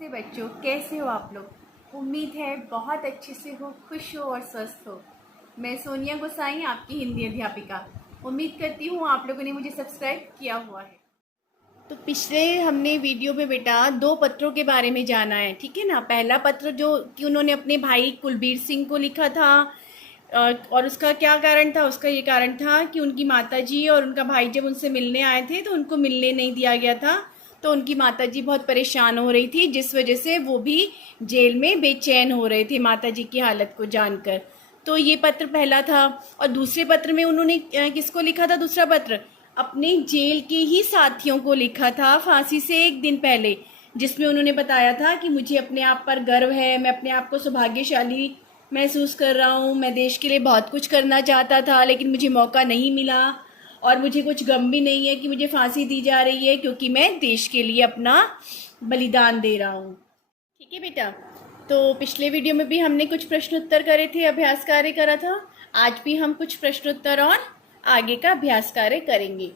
नमस्ते बच्चों, कैसे हो आप लोग। उम्मीद है बहुत अच्छे से हो, खुश हो और स्वस्थ हो। मैं सोनिया गोसाई, आपकी हिंदी अध्यापिका। उम्मीद करती हूँ आप लोगों ने मुझे सब्सक्राइब किया हुआ है। तो पिछले हमने वीडियो में बेटा 2 पत्रों के बारे में जाना है, ठीक है ना। पहला पत्र जो कि उन्होंने अपने भाई कुलबीर सिंह को लिखा था, और उसका क्या कारण था। उसका ये कारण था कि उनकी माताजी और उनका भाई जब उनसे मिलने आए थे तो उनको मिलने नहीं दिया गया था। तो उनकी माताजी बहुत परेशान हो रही थी, जिस वजह से वो भी जेल में बेचैन हो रहे थे माताजी की हालत को जानकर। तो ये पत्र पहला था। और दूसरे पत्र में उन्होंने किसको लिखा था? दूसरा पत्र अपने जेल के ही साथियों को लिखा था, फांसी से 1 दिन पहले, जिसमें उन्होंने बताया था कि मुझे अपने आप पर गर्व है, मैं अपने आप को सौभाग्यशाली महसूस कर रहा हूँ। मैं देश के लिए बहुत कुछ करना चाहता था, लेकिन मुझे मौका नहीं मिला, और मुझे कुछ गम भी नहीं है कि मुझे फांसी दी जा रही है, क्योंकि मैं देश के लिए अपना बलिदान दे रहा हूँ। ठीक है बेटा। तो पिछले वीडियो में भी हमने कुछ प्रश्न उत्तर करे थे, अभ्यास कार्य करा था। आज भी हम कुछ प्रश्न उत्तर और आगे का अभ्यास कार्य करेंगे।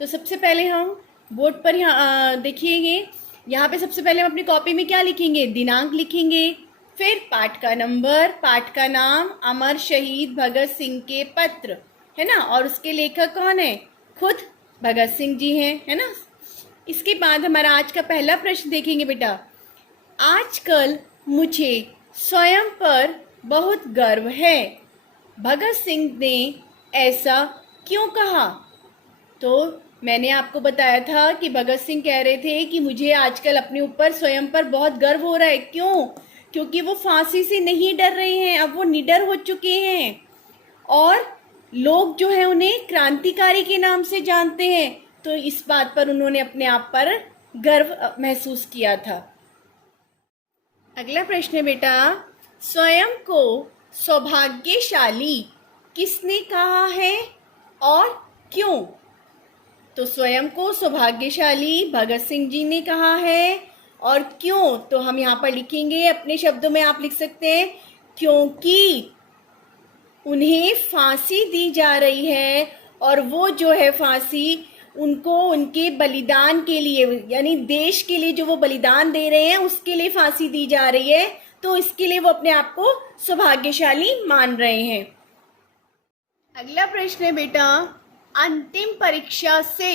तो सबसे पहले हम बोर्ड पर यहाँ देखिएगा। यहाँ पे सबसे पहले हम अपनी कॉपी में क्या लिखेंगे? दिनांक लिखेंगे, फिर पाठ का नंबर, पाठ का नाम, अमर शहीद भगत सिंह के पत्र, है ना। और उसके लेखक कौन है? खुद भगत सिंह जी हैं, है ना। इसके बाद हमारा आज का पहला प्रश्न देखेंगे बेटा। आजकल मुझे स्वयं पर बहुत गर्व है, भगत सिंह ने ऐसा क्यों कहा? तो मैंने आपको बताया था कि भगत सिंह कह रहे थे कि मुझे आजकल अपने ऊपर स्वयं पर बहुत गर्व हो रहा है। क्यों? क्योंकि वो फांसी से नहीं डर रहे हैं, अब वो निडर हो चुके हैं, और लोग जो है उन्हें क्रांतिकारी के नाम से जानते हैं। तो इस बात पर उन्होंने अपने आप पर गर्व महसूस किया था। अगला प्रश्न है बेटा, स्वयं को सौभाग्यशाली किसने कहा है और क्यों? तो स्वयं को सौभाग्यशाली भगत सिंह जी ने कहा है, और क्यों? तो हम यहाँ पर लिखेंगे, अपने शब्दों में आप लिख सकते हैं, क्योंकि उन्हें फांसी दी जा रही है, और वो जो है फांसी उनको उनके बलिदान के लिए, यानी देश के लिए जो वो बलिदान दे रहे हैं उसके लिए फांसी दी जा रही है। तो इसके लिए वो अपने आप को सौभाग्यशाली मान रहे हैं। अगला प्रश्न है बेटा, अंतिम परीक्षा से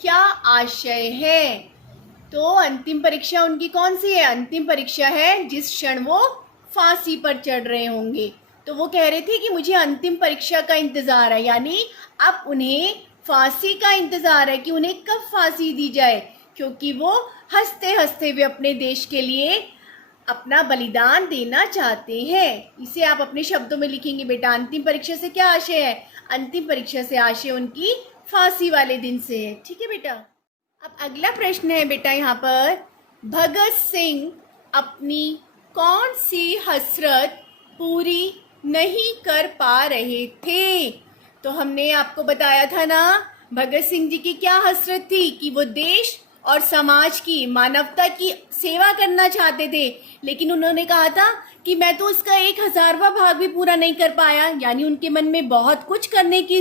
क्या आशय है? तो अंतिम परीक्षा उनकी कौन सी है? अंतिम परीक्षा है जिस क्षण वो फांसी पर चढ़ रहे होंगे। तो वो कह रहे थे कि मुझे अंतिम परीक्षा का इंतजार है, यानी अब उन्हें फांसी का इंतजार है कि उन्हें कब फांसी दी जाए, क्योंकि वो हंसते हंसते भी अपने देश के लिए अपना बलिदान देना चाहते हैं। इसे आप अपने शब्दों में लिखेंगे बेटा। अंतिम परीक्षा से क्या आशय है? अंतिम परीक्षा से आशय उनकी फांसी वाले दिन से है। ठीक है बेटा। अब अगला प्रश्न है बेटा, यहाँ पर भगत सिंह अपनी कौन सी हसरत पूरी नहीं कर पा रहे थे? तो हमने आपको बताया था ना, भगत सिंह जी की क्या हसरत थी कि वो देश और समाज की, मानवता की सेवा करना चाहते थे, लेकिन उन्होंने कहा था कि मैं तो इसका 1000वां भाग भी पूरा नहीं कर पाया। यानी उनके मन में बहुत कुछ करने की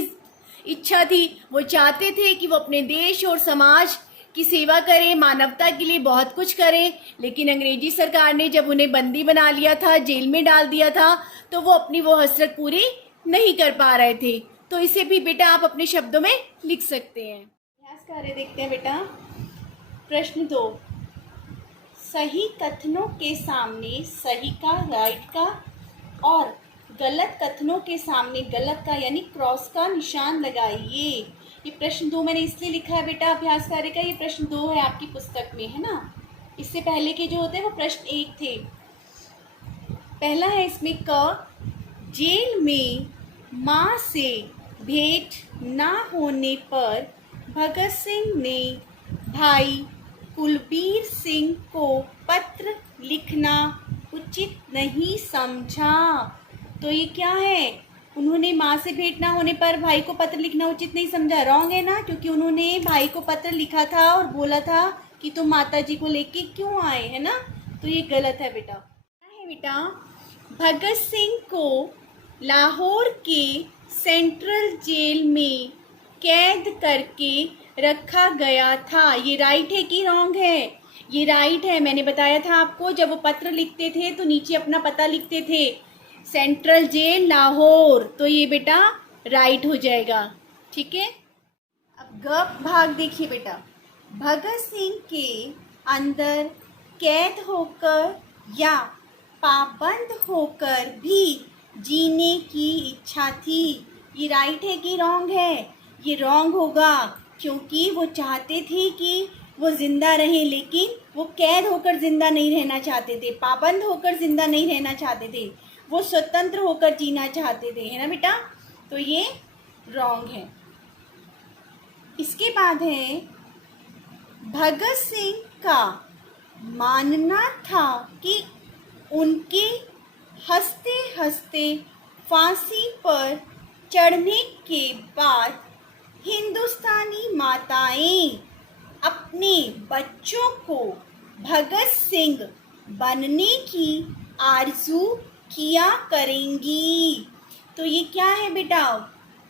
इच्छा थी। वो चाहते थे कि वो अपने देश और समाज की सेवा करें, मानवता के लिए बहुत कुछ करें, लेकिन अंग्रेजी सरकार ने जब उन्हें बंदी बना लिया था, जेल में डाल दिया था, तो वो अपनी वो हसरत पूरी नहीं कर पा रहे थे। तो इसे भी बेटा आप अपने शब्दों में लिख सकते हैं। अभ्यास कार्य देखते हैं बेटा। प्रश्न 2, सही कथनों के सामने सही का, राइट का, और गलत कथनों के सामने गलत का, यानी क्रॉस का निशान लगाइए। ये प्रश्न 2 मैंने इसलिए लिखा है बेटा अभ्यास कार्य का, ये प्रश्न 2 है आपकी पुस्तक में, है ना। इससे पहले के जो होते हैं वो प्रश्न 1 थे। पहला है इसमें क, जेल में माँ से भेंट ना होने पर भगत सिंह ने भाई कुलबीर सिंह को पत्र लिखना उचित नहीं समझा। तो ये क्या है? उन्होंने माँ से भेंट ना होने पर भाई को पत्र लिखना उचित नहीं समझा। रॉन्ग है ना, क्योंकि उन्होंने भाई को पत्र लिखा था और बोला था कि तुम माता जी को लेके क्यों आए, है ना। तो ये गलत है बेटा। क्या है बेटा? भगत सिंह को लाहौर के सेंट्रल जेल में कैद करके रखा गया था। ये राइट है कि रॉन्ग है? ये राइट है। मैंने बताया था आपको, जब वो पत्र लिखते थे तो नीचे अपना पता लिखते थे, सेंट्रल जेल लाहौर। तो ये बेटा राइट हो जाएगा। ठीक है। अब ग भाग देखिए बेटा। भगत सिंह के अंदर कैद होकर या पाबंद होकर भी जीने की इच्छा थी। ये राइट है कि रॉन्ग है? ये रॉन्ग होगा, क्योंकि वो चाहते थे कि वो जिंदा रहें, लेकिन वो कैद होकर जिंदा नहीं रहना चाहते थे, पाबंद होकर जिंदा नहीं रहना चाहते थे, वो स्वतंत्र होकर जीना चाहते थे, है ना बेटा? तो ये रॉन्ग है। इसके बाद है, भगत सिंह का मानना था कि उनके हंसते हंसते फांसी पर चढ़ने के बाद हिंदुस्तानी माताएं अपने बच्चों को भगत सिंह बनने की आरज़ू किया करेंगी। तो ये क्या है बेटा?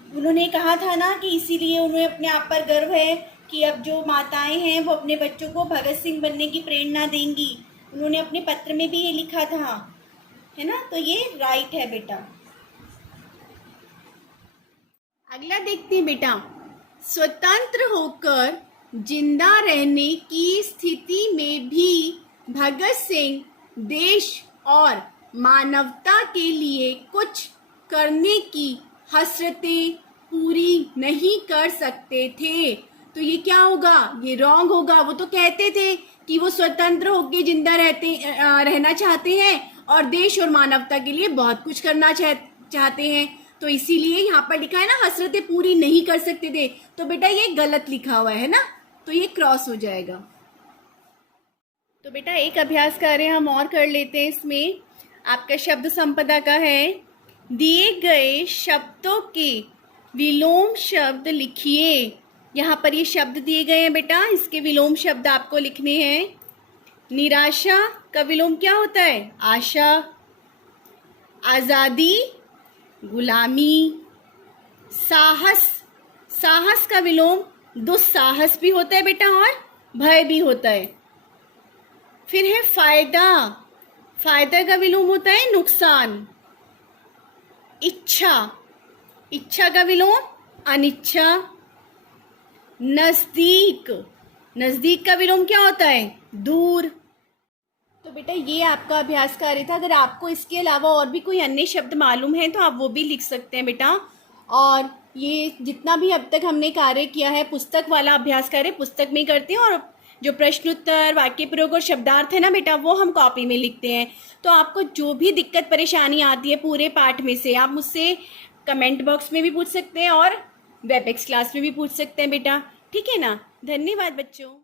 उन्होंने कहा था ना कि इसीलिए उन्हें अपने आप पर गर्व है कि अब जो माताएं हैं वो अपने बच्चों को भगत सिंह बनने की प्रेरणा देंगी। उन्होंने अपने पत्र में भी ये लिखा था, है ना? तो ये राइट है बेटा। अगला देखते हैं बेटा। स्वतंत्र होकर जिंदा रहने की स्थिति में भी भगत सिंह देश और मानवता के लिए कुछ करने की हसरतें पूरी नहीं कर सकते थे। तो ये क्या होगा? ये रॉन्ग होगा। वो तो कहते थे कि वो स्वतंत्र होकर जिंदा रहना चाहते हैं और देश और मानवता के लिए बहुत कुछ करना चाहते हैं। तो इसीलिए यहाँ पर लिखा है ना, हसरतें पूरी नहीं कर सकते थे। तो बेटा ये गलत लिखा हुआ है ना, तो ये क्रॉस हो जाएगा। तो बेटा एक अभ्यास कार्य हम और कर लेते हैं। इसमें आपका शब्द संपदा का है, दिए गए शब्दों के विलोम शब्द लिखिए। यहाँ पर ये शब्द दिए गए हैं बेटा, इसके विलोम शब्द आपको लिखने हैं। निराशा का विलोम क्या होता है? आशा। आज़ादी, गुलामी। साहस, साहस का विलोम दुस्साहस भी होता है बेटा, और भय भी होता है। फिर है फायदा, फायदा का विलोम होता है नुकसान। इच्छा, इच्छा का विलोम अनिच्छा। नजदीक, नजदीक का विलोम क्या होता है? दूर। तो बेटा ये आपका अभ्यास कार्य था। अगर आपको इसके अलावा और भी कोई अन्य शब्द मालूम है तो आप वो भी लिख सकते हैं बेटा। और ये जितना भी अब तक हमने कार्य किया है, पुस्तक वाला अभ्यास कार्य पुस्तक में करते हैं, और जो प्रश्नोत्तर, वाक्य प्रयोग और शब्दार्थ है ना बेटा, वो हम कॉपी में लिखते हैं। तो आपको जो भी दिक्कत परेशानी आती है पूरे पाठ में से, आप मुझसे कमेंट बॉक्स में भी पूछ सकते हैं और वेबएक्स क्लास में भी पूछ सकते हैं बेटा। ठीक है ना? धन्यवाद बच्चों।